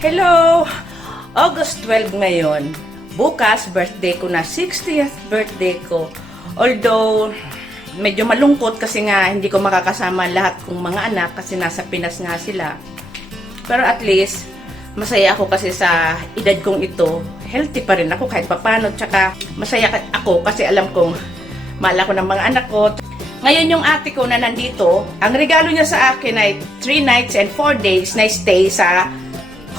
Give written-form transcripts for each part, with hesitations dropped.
Hello! August 12 ngayon. Bukas, birthday ko na. 60th birthday ko. Although, medyo malungkot kasi nga hindi ko makakasama lahat kong mga anak kasi nasa Pinas nga sila. Pero at least, masaya ako kasi sa edad kong ito. Healthy pa rin ako kahit papano. Tsaka masaya ako kasi alam kong mahal ako ng mga anak ko. Ngayon yung ate ko na nandito, ang regalo niya sa akin ay 3 nights and 4 days na stay sa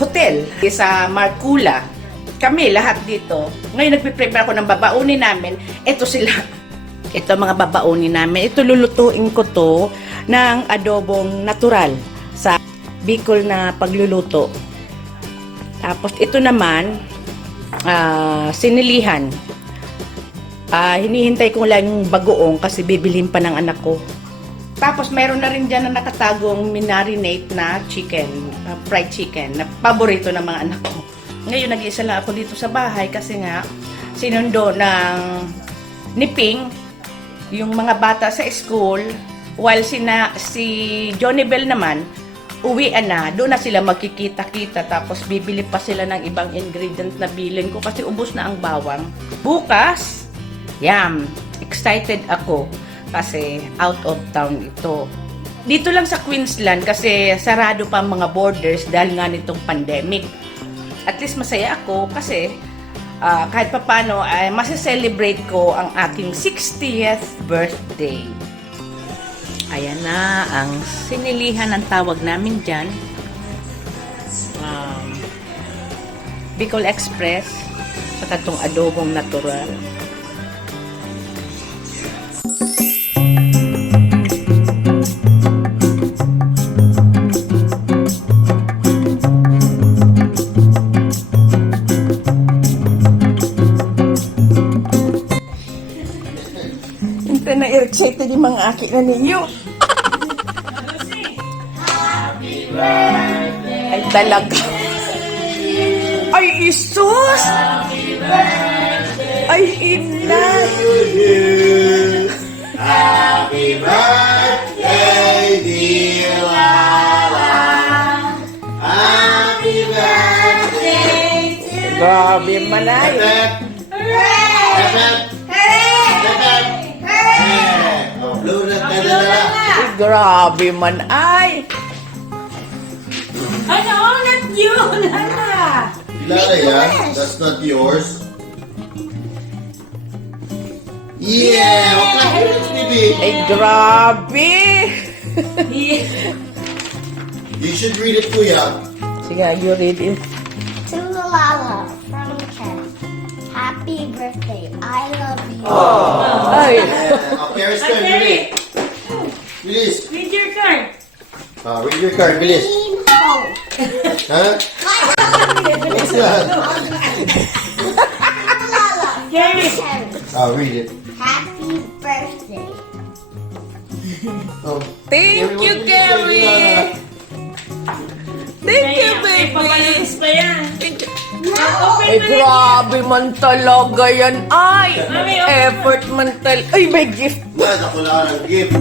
hotel sa Marcula. Kami lahat dito. Ngayon nagpe-prepare ako ng babaunin namin. Ito sila. Ito mga babaunin namin. Ito lulutuin ko to ng adobong natural sa Bicol na pagluluto. Tapos ito naman sinilihan. Hinihintay ko lang yung bagoong kasi bibilhin pa ng anak ko. Tapos meron na rin dyan na nakatagong minarinate na chicken, fried chicken, na paborito ng mga anak ko. Ngayon nag-iisa lang ako dito sa bahay kasi nga sinundo ng niping yung mga bata sa school, while si Johnny Bell naman uwian na, doon na sila magkikita-kita tapos bibili pa sila ng ibang ingredients na bilhin ko kasi ubos na ang bawang. Bukas, excited ako. Kasi out of town ito. Dito lang sa Queensland kasi sarado pa ang mga borders dahil nga nitong pandemic. At least masaya ako kasi kahit papano ay masaselebrate ko ang aking 60th birthday. Ayan na ang sinilihan ang tawag namin dyan. Bicol Express sa itong adobong natural. Na-excited yung mga aki na ninyo. Happy birthday! Ay talaga. Ay Isus! Happy birthday! Ay inay! Happy birthday, dear Lala! Happy birthday to you! Grabe manay! Grabe man ay! Ano? Not you! Lala! Lala yan? That's not yours? Yeah! What kind of it's baby? Ay grabe! You should read it, Kuya. Sige, you read it. To Lala from Ken. Happy birthday. I love you. Ay! Paris card, bilis. Bilis. Read your card. Read your card, bilis. Team home. Ha? What's that? Lala Gary. from Ken. Read it. Happy birthday. Oh. Thank you, Gary! Thank you, baby! Papalalis pa yan. Ay, grabe man talaga yan. Ay! Mami, Effort man talaga. Ay, may gift. Yan, ako lang ang gift.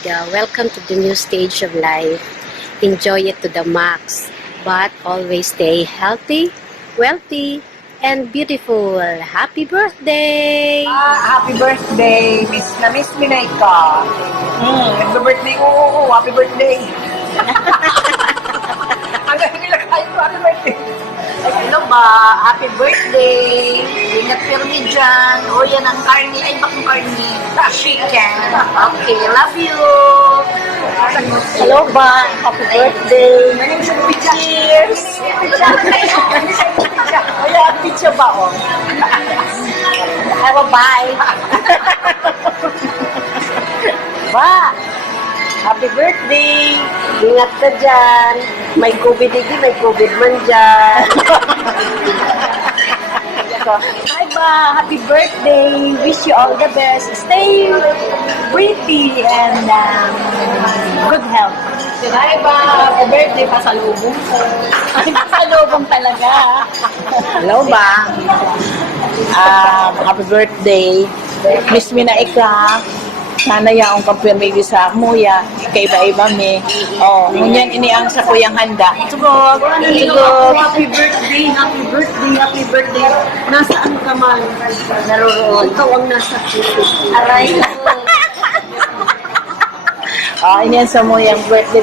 Tita. Welcome to the new stage of life. Enjoy it to the max. But always stay healthy, wealthy, and beautiful. Happy birthday! Happy birthday! Miss me na ikaw. Nagbe-birthday ko. Happy birthday! Ang nila kayo, happy birthday! Ay, ano ba? Happy birthday! Ingat pirmi dyan. O, yan ang karni. Ay, bakong karni? Chicken. Okay, love you! Hello ba? Happy birthday! Cheers! Wala, pizza ba, oh? Bye! Ba! Happy birthday! Ingat ka dyan. May COVID hindi, may COVID man dyan. Hi ba! Happy birthday! Wish you all the best. Stay pretty and good health. Hi ba! Happy birthday! Pasalubong ko. Ay, pasalubong talaga. Hello ba? Happy birthday. Miss me na ika. Sana yaong kampirmigi sa muya. Kaiba-iba mi. Oh, ngunyan iniang sa kuyang handa. Tugog. Tugog. Happy birthday! Happy birthday! Happy birthday! Nasaan ka man? Naroroon. Ikaw ang nasa puso. Aray. Iniyan sa muyang birthday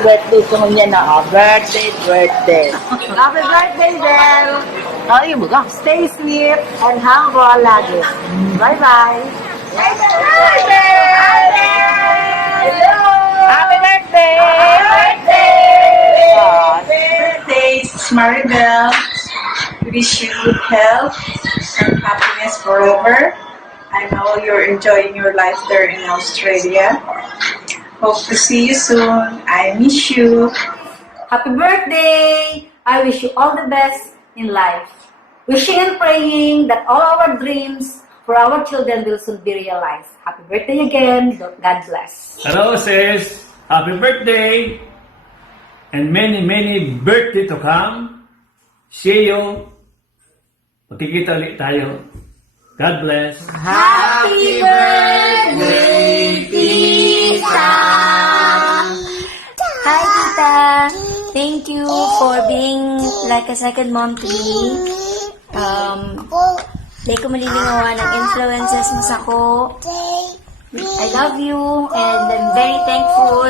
ko ngunyan na. Birthday. Happy birthday, Del! Ay, buga. Stay sleep and humble lagi. Bye-bye! Happy birthday! Hello! Happy birthday! Birthday, Maribel. Wish you good health and happiness forever. I know you're enjoying your life there in Australia. Hope to see you soon. I miss you. Happy birthday! I wish you all the best in life. Wishing and praying that all our dreams for our children will soon be realized. Happy birthday again. God bless. Hello sis, happy birthday and many birthday to come. See you. Magkikita ulit tayo. God bless. Happy birthday, Tita! Hi, Tita. Thank you for being like a second mom to me. Di ko malilingawan ng influences mo sa ko. I love you and I'm very thankful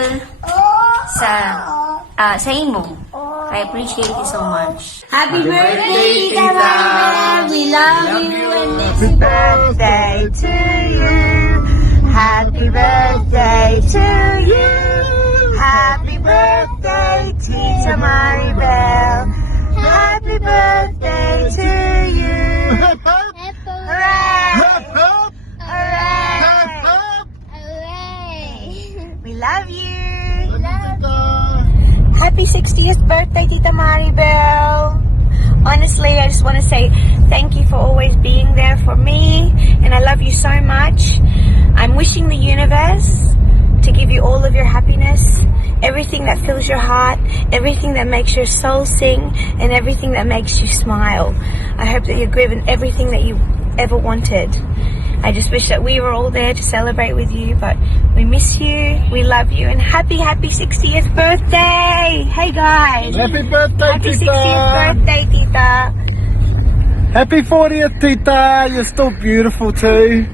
sa imo. I appreciate you so much. Happy birthday, Tita Maribel. We love you and Happy birthday to you. Happy birthday to you. Happy birthday, Tita Maribel. Happy birthday to you. Hooray! Hooray! We love you. Happy 60th birthday, Tita Maribel. Honestly, I just want to say thank you for always being there for me, and I love you so much. I'm wishing the universe to give you all of your happiness, everything that fills your heart, everything that makes your soul sing, and everything that makes you smile. I hope that you're given everything that you ever wanted. I just wish that we were all there to celebrate with you, but we miss you, we love you, and happy 60th birthday! Hey guys! Happy birthday, Happy Tita! 60th birthday, Tita! Happy 40th, Tita! You're still beautiful too.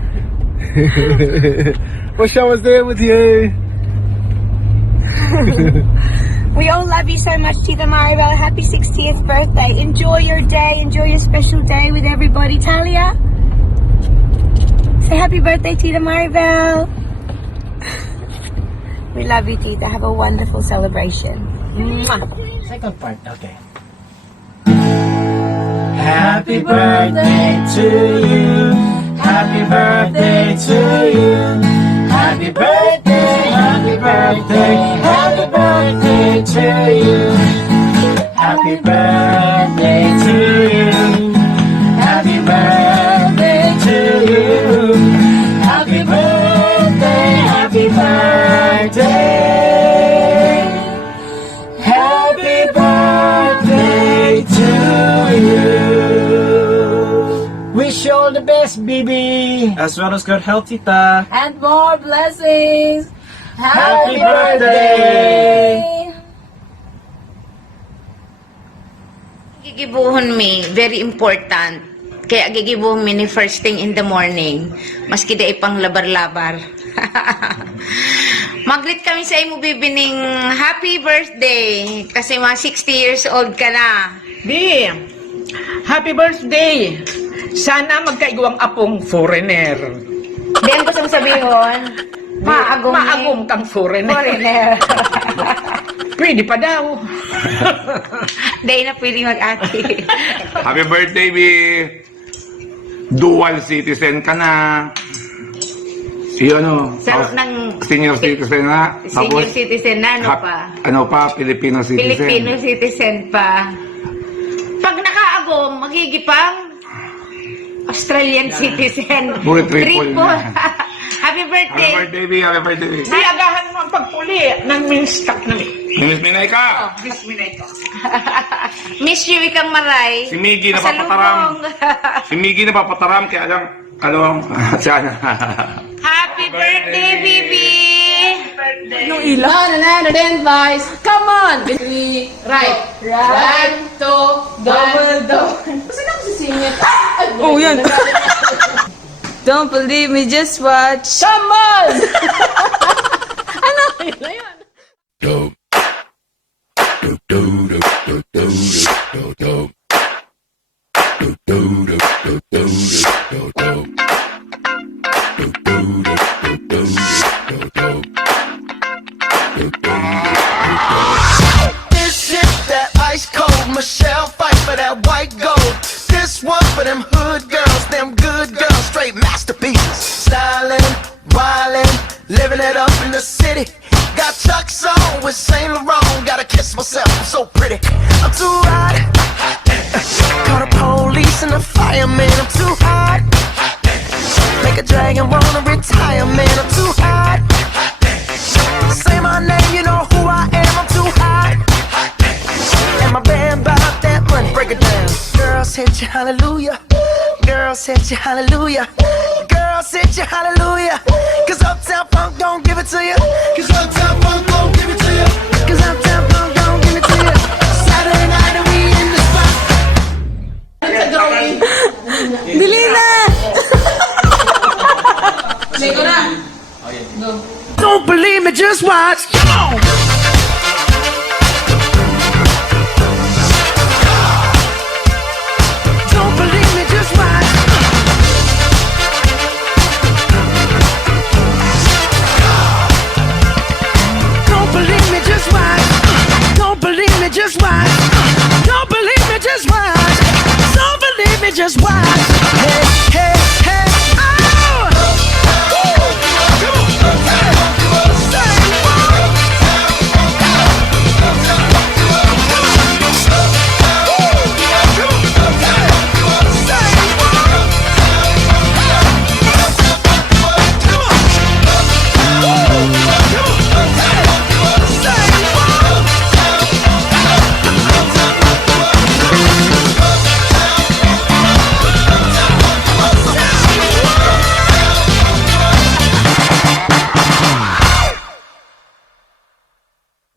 Wish I was there with you. We all love you so much, Tita Maribel. Happy 60th birthday. Enjoy your day. Enjoy your special day with everybody. Talia, say happy birthday, Tita Maribel. We love you, Tita. Have a wonderful celebration. Mwah. Second part, okay. Happy birthday to you. Happy birthday to you. Happy birthday, happy birthday, happy birthday to you. Happy birthday to you. Happy birthday to you. Happy birthday, happy birthday. Happy birthday to you. Wish you all the best, baby. As well as good health, Tita. And more blessings. Happy birthday! Gigibuhon mi, very important. Kaya gigibuhon mi ni first thing in the morning. Maski da ipang labar-labar. Mag-greet kami sa imo bibining happy birthday. Kasi mga 60 years old ka na. Di, happy birthday! Sana magkaigwang apong foreigner. Then gusto mong sabihin, Maagong kang foreigner. foreigner. Pwede pa daw. Dahil na pwede mag-ati. Happy birthday, B! Dual citizen ka na. Sa ng Senior citizen na. senior citizen na, ano pa? Filipino citizen. Filipino citizen pa. Pag nakaagom, magigipang Australian citizen. Puro triple Triple. na. Happy birthday. Happy birthday, B! Happy birthday, B! Di agahan mo ang pagpuli ng minstock na mi. Miss Minay ka! Miss Minay ko. Miss you, ikang maray. Si Miggy Pasalubong. napapataram. Si Miggy napapataram kaya lang, sana. Happy birthday, Bibi! Nung ilaw na advice. Come on! Right. Right to double down. Kasi na ako sisingit. Oh, yan. Don't believe me, just watch. Come on! Ano? Yun. This is that ice cold Michelle fight for that white gold. This one for them hood girls, them good girls, straight masterpieces. Styling, wildin', living it up in the city. Got Chuck's on with Saint Laurent. Gotta kiss myself, I'm so pretty. I'm too hot. Call the police and the fireman. I'm too hot. Make a dragon wanna retire, man. I'm too hot. Say my name, you know who I am. I'm too hot. And my band bought that money. Break it down. Girls hit you, hallelujah. Girls hit you, hallelujah. Girls hit you, hallelujah. Cause Uptown Funk don't give it to you. Cause Uptown Funk don't give it to you. Cause Uptown Funk don't give it to you. Saturday night and we in the spot. Dili na! Don't believe me, just watch. Come on. Don't believe me, just watch. Don't believe me, just watch. Don't believe me, just watch. Don't believe me, just watch. Don't believe me, just watch. Hey, hey, hey, oh!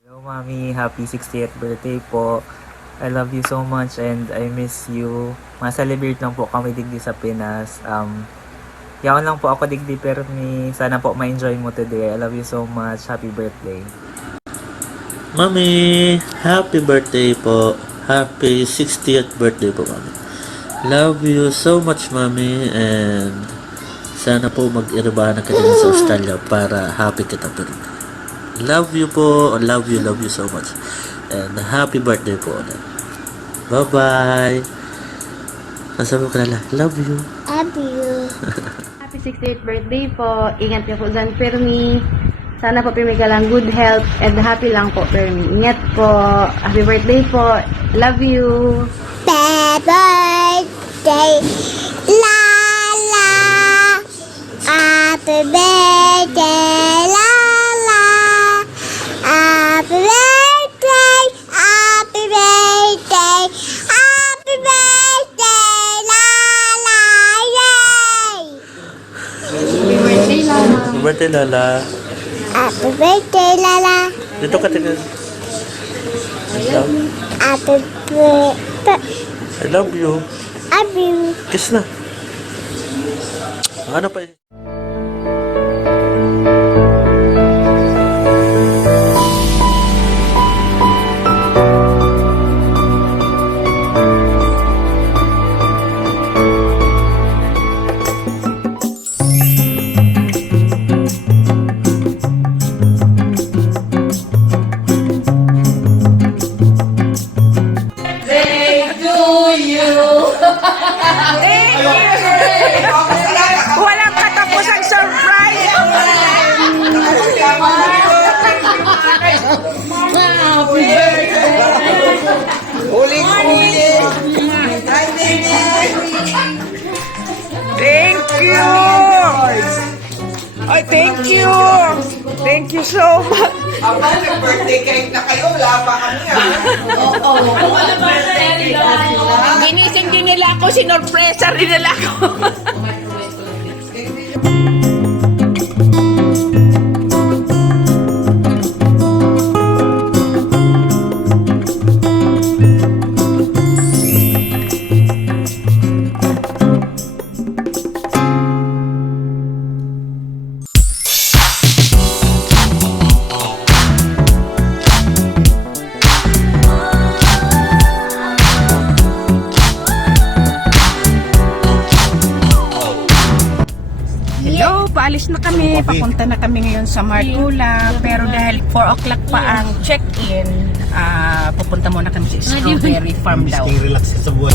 Hello, Mami. Happy 60th birthday po. I love you so much and I miss you. Ma-celebrate lang po kami digdi sa Pinas. Yaon lang po ako digdi pero sana po ma-enjoy mo today. I love you so much. Happy birthday. Mami, happy birthday po. Happy 60th birthday po, Mami. Love you so much, Mami. And sana po mag-irabahan na kayo sa Australia para happy kita po rin. Love you po. Love you so much. And happy birthday po ulit. Bye-bye. Masabi ko na lang, love you. Love you. Happy 68th birthday po. Ingat niyo po dyan, Permi. Sana po Permi ka lang good health and happy lang po, Permi. Ingat po. Happy birthday po. Love you. Happy birthday, la la. Happy birthday, la la. Happy birthday, happy birthday, happy birthday, la la, yay! Happy birthday, Lala. Happy birthday, Lala. Dito ka tingin. Happy birthday. I love you. Love you. Kiss na. Ano pa? Walang katapusang surprise! Thank you! Ay, thank you! Thank you so much! Aba, nag-birthday cake na kayo. Wala pa kami, ha? Ginising din nila ako, sinorpresa rin nila ako. Hello, paalis na kami. Papunta na kami ngayon sa Martula. Pero dahil 4 o'clock pa ang check-in, pupunta muna kami sa Strawberry Farm daw. Relax sa buhay.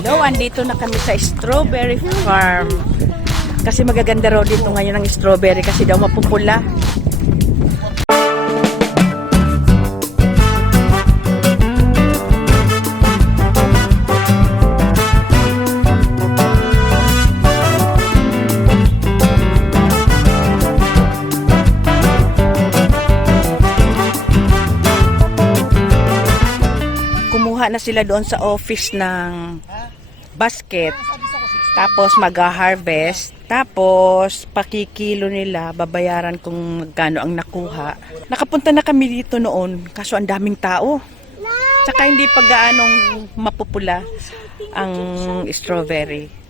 Hello, andito na kami sa Strawberry Farm. Kasi magaganda raw dito ngayon ang strawberry kasi daw mapupula. Kumuha na sila doon sa office ng basket. Tapos mag-harvest. Tapos pakikilo nila, babayaran kung magkano ang nakuha. Nakapunta na kami dito noon, kaso ang daming tao. Tsaka hindi pa gaanong mapupula ang strawberry.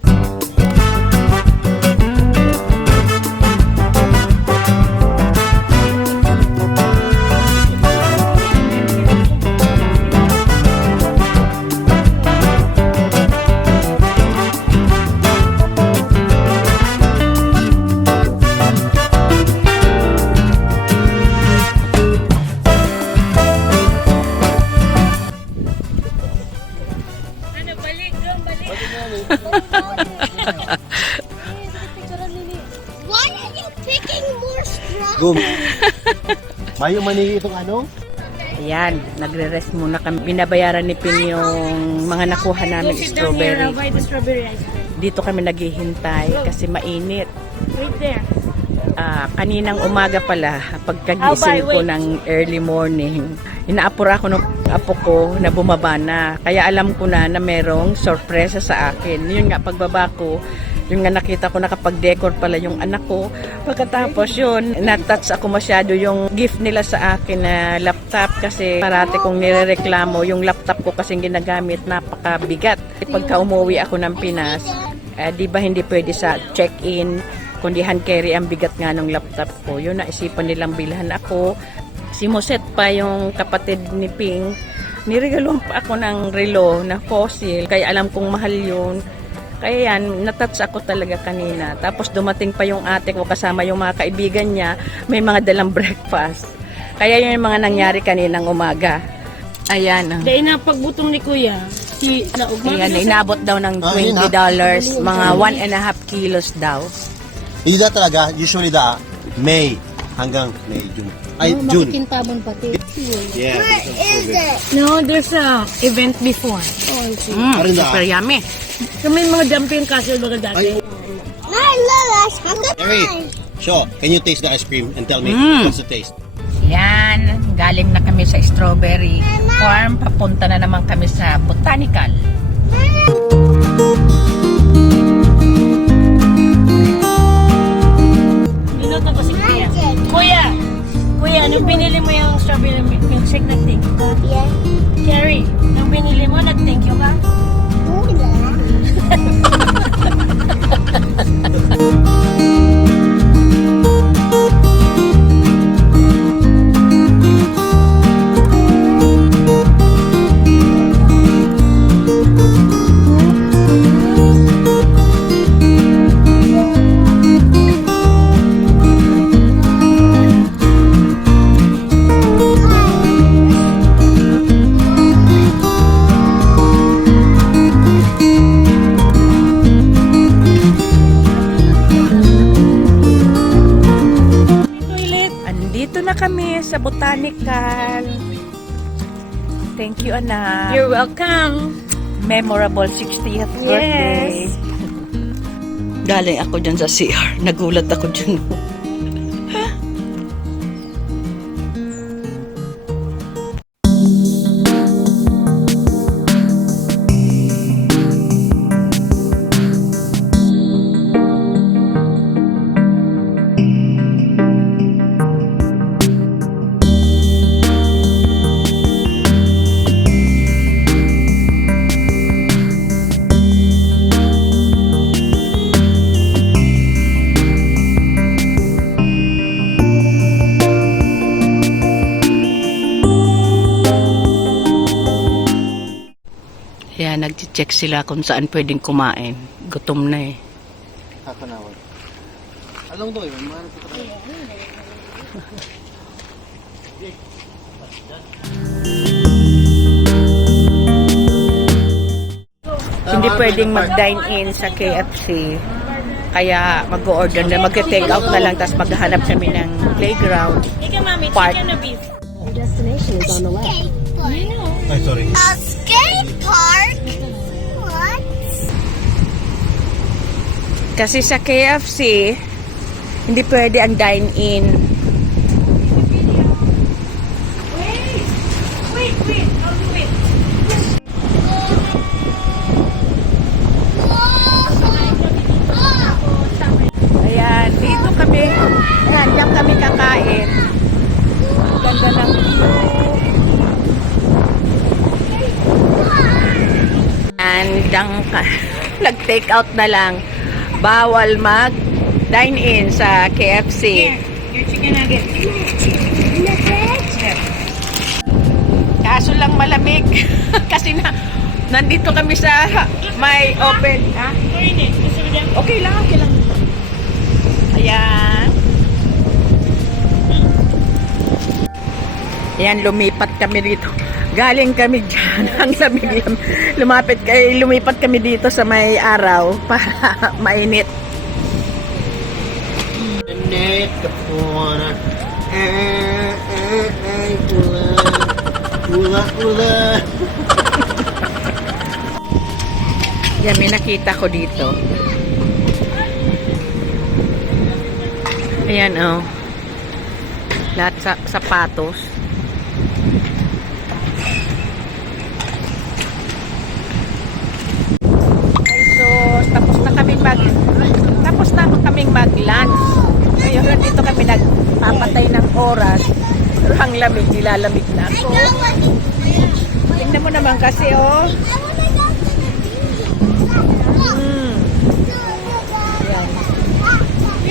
Why are you picking more straws? Gum. Mayo manili itong ano? Ayan, nagre-rest muna kami. Binabayaran ni Ping yung mga nakuha namin strawberry. Dito kami naghihintay kasi mainit. Right there. Kaninang umaga pala, pagkagising ko ng early morning, inaapura ko ng apo ko na bumaba na. Kaya alam ko na merong sorpresa sa akin. Yun nga, pagbaba ko, yung nga nakita ko nakapag-decor pala yung anak ko. Pagkatapos yun, natouch ako masyado yung gift nila sa akin na laptop kasi parati kong nirereklamo yung laptop ko kasing ginagamit, napakabigat. Pagka umuwi ako ng Pinas, di ba hindi pwede sa check-in, kundi hand carry ang bigat nga ng laptop ko. Yun, naisipan nilang bilhan ako. Si Moset pa, yung kapatid ni Ping, niregaluhan pa ako ng relo na fossil. Kaya alam kong mahal yun. Kaya yan, natouch ako talaga kanina. Tapos dumating pa yung ate ko kasama yung mga kaibigan niya. May mga dalang breakfast. Kaya yun yung mga nangyari kaninang umaga. Ayan. Dahil na pagbutong ni Kuya, Ayan, inabot daw ng $20. Mga 1.5 kilos daw. Hindi na talaga, usually May hanggang May, June. Ay, June. Makikintabon pati. Yeah. Where is it? No, there's a event before. Oh, I see. Super yummy. Kami mga dumpling castle baga dati. I gosh, hungry. Harry, sure. Can you taste the ice cream and tell me what's the taste? Yan, galing na kami sa strawberry farm. Papunta na naman kami sa botanical. Niluto ko si Kuya. Kuya, anong pinili mo yung strawberry milkshake na thank you ka? Yeah. Carrie, anong pinili mo na thank you ka? Andito na kami sa botanical. Thank you, anak. You're welcome. Memorable 60th birthday. Yes. Galing ako dyan sa CR. Nagulat ako dyan. Kaya nag-check sila kung saan pwedeng kumain. Gutom na eh. Kakanawag. Along daw yun. Hindi pwedeng mag-dine in sa KFC. Kaya mag-order na, mag-take out na lang, tapos maghahanap kami ng playground, park. Our destination is on the left. Ay, sorry. A skate park? What? Kasi sa KFC, hindi pwede ang dine-in. Wait. I'll do it. Ayan, dito kami. Ayan, diyan kami kakain. Ang ganda ng view. And nag-take out na lang. Bawal mag-dine-in sa KFC. Your chicken nugget. Kaso lang malamig. Kasi nandito kami sa may open. Ha? Okay lang. Ayan. Ayan, lumipat kami dito. Galing kami dyan. Ang lamig. Lumipat kami dito sa may araw para mainit. Init ka po na. Ula. Yan, may nakita ko dito. Ayan, oh. Lahat sa sapatos. Tapos na kaming mag-lunch. Ngayon dito kami nagpapatay ng oras. Pero ang lamig, nilalamig na ako. Tingnan mo naman kasi, oh. Yan.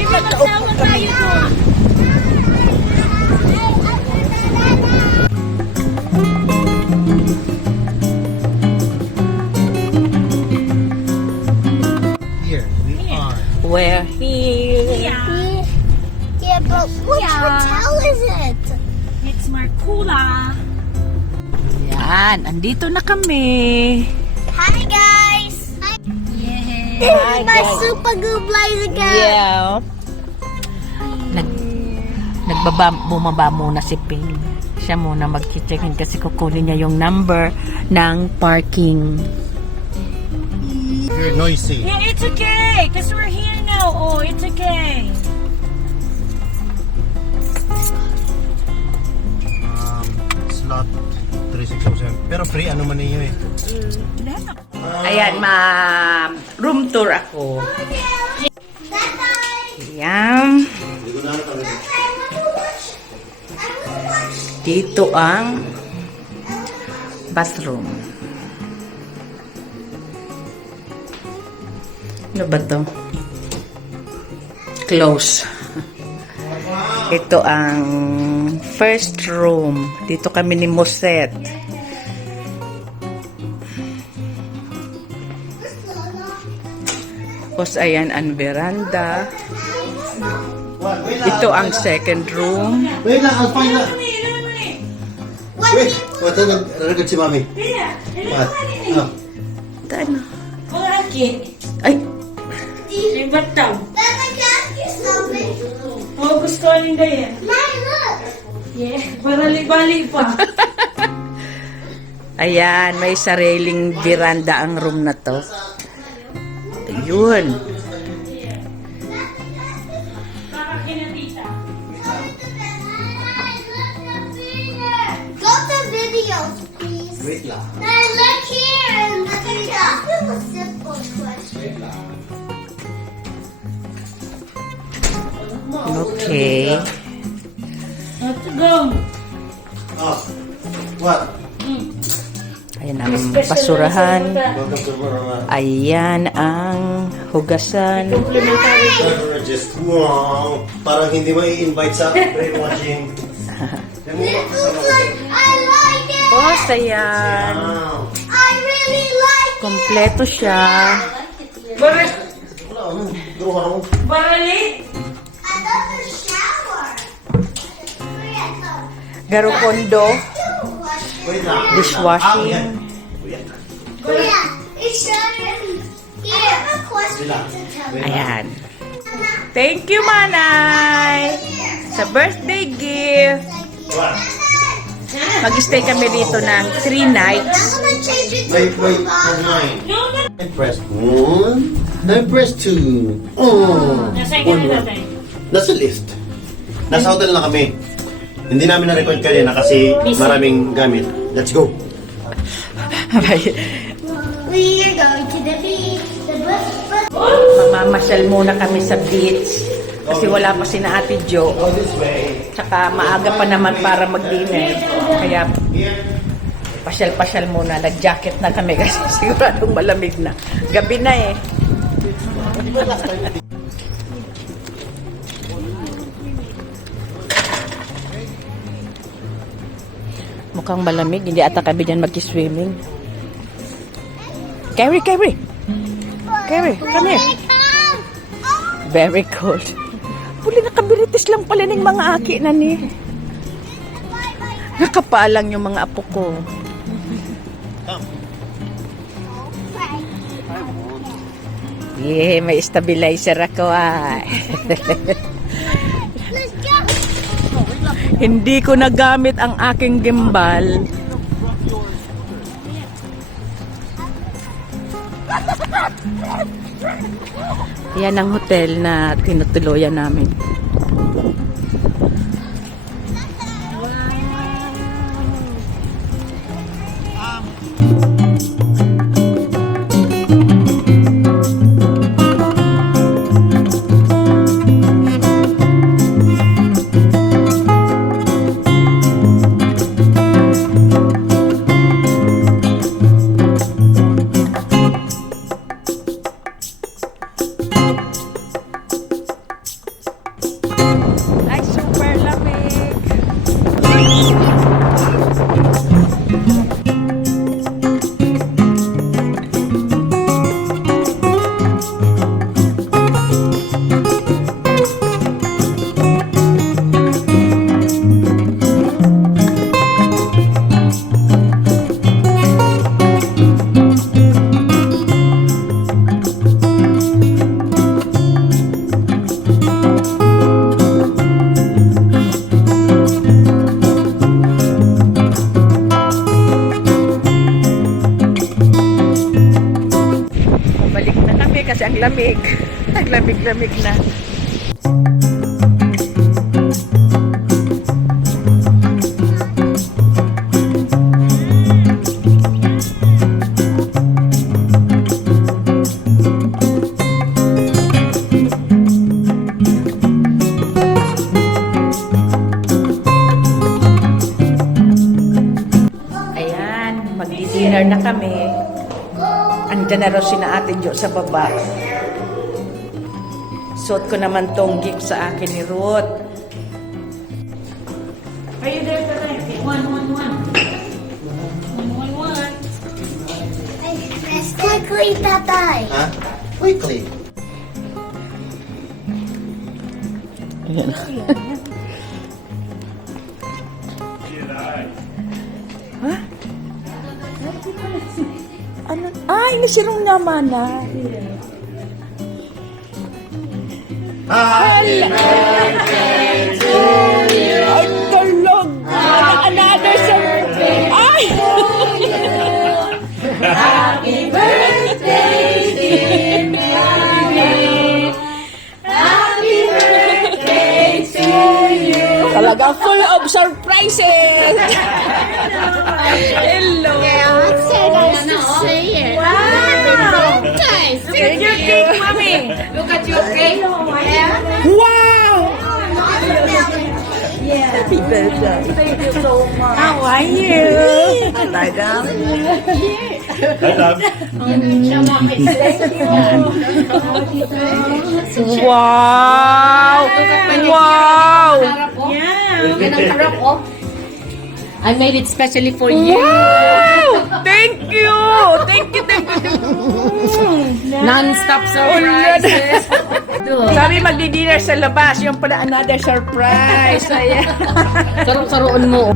Magkaupo kami. We're here. Yeah, but which hotel is it? It's Marcula. Yan, andito na kami. Hi, guys. This is my super good blazer girl. Yeah. Bumaba muna si Ping. Siya muna mag-check-in kasi kukunin niya yung number ng parking. You're noisy. Yeah, it's okay, because we're here now. Oh, it's okay. Slot 3607. Pero free ano man niyo eh. Ayan, room tour ako. Ayan. Dito ang bathroom. Ano ba to? Close. Ito ang first room. Dito kami ni Moset. Tapos ayan ang veranda. Ito ang second room. Wait lang, I'll find out. Wait, what nag-record si Mami? What? Oh. Ano? Ay! Ay, ba't daw? Oh, gusto ko rin ganyan. Yeah, bali pa. Ayan, may sariling veranda ang room na to. Ayun. Go to videos, please. Wait lang. Now look here and look at that. This is a simple question. Okay. Let's go. Oh. What? Ayan ang basurahan. Ayan ang hugasan. Just wow. Parang hindi mo i-invite sa brainwashing. This looks like I like it. Tapos ayan. I really like it. Kompleto siya. Barali? Another shower. Garukondo. Dishwashing. Kuya, it's here. I have a question to tell you. Ayan. Thank you, Manay! Sa birthday gift. Mag-stay kami dito ng 3 nights. Wait, 9. And press 1. Then press 2. Oh. Nasa list. Nasa hotel na kami. Hindi namin na-record kanina kasi maraming gamit. Let's go. We are going to the beach. The bus. Mamamasyal muna kami sa beach. Kasi wala pa si na Ate Jo. Tsaka maaga pa naman para mag-dinner. Kaya pasyal-pasyal muna. Nag-jacket na kami kasi siguradong malamig na. Gabi na eh. Mukhang malamig. Hindi ata kami dyan mag-swimming. Carrie, come here. Very cold. Puli nakabilitis lang pala ng mga aki na ni. Nakapalang yung mga apo ko. Yeah, may stabilizer ako ah. Hindi ko nagamit ang aking gimbal. Yan ang hotel na tinutuluyan namin. Ay, super lamig. Balik na kami kasi ang lamig. Ang lamig-lamig na. Ayan, magdi-dinner na kami. Andyan na raw si na Ate Jo sa baba. Suot ko naman tong gift sa akin ni Ruth. Are you there today? 111. 111. Quickly, Tatay. Ha? Quickly. Ha? Ano? Ay, nasirong naman na. Happy birthday to you. Ay, tulog. Another birthday. Ay! Happy birthday, dear Mary. Happy birthday to you. Talaga full of surprises. Hello. It's so nice to see you. Wow. Nice. Look at your cake, Mommy. Look at your cake. Wow. Happy birthday. Thank you so much. How are you? Bye, darling. Wow. Wow. Yan ang harap, oh. I made it specially for you. Wow. Thank you. Thank you. Thank you. Non-stop surprises. Sabi magdi-dinner sa labas. Yung pala another surprise. Ayan. Saro-saroon mo.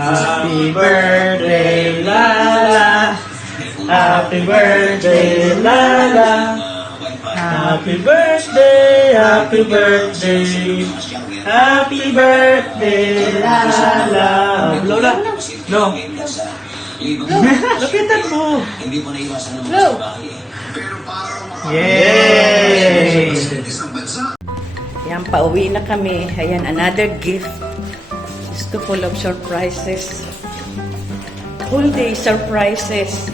Happy birthday, Lala. Happy birthday, Lala. Happy birthday, happy birthday. Happy birthday, Lala. Lola, no. Lapitan mo. Yay! Yan, pauwi na kami. Ayan, another gift. It's full of surprises. Whole day surprises.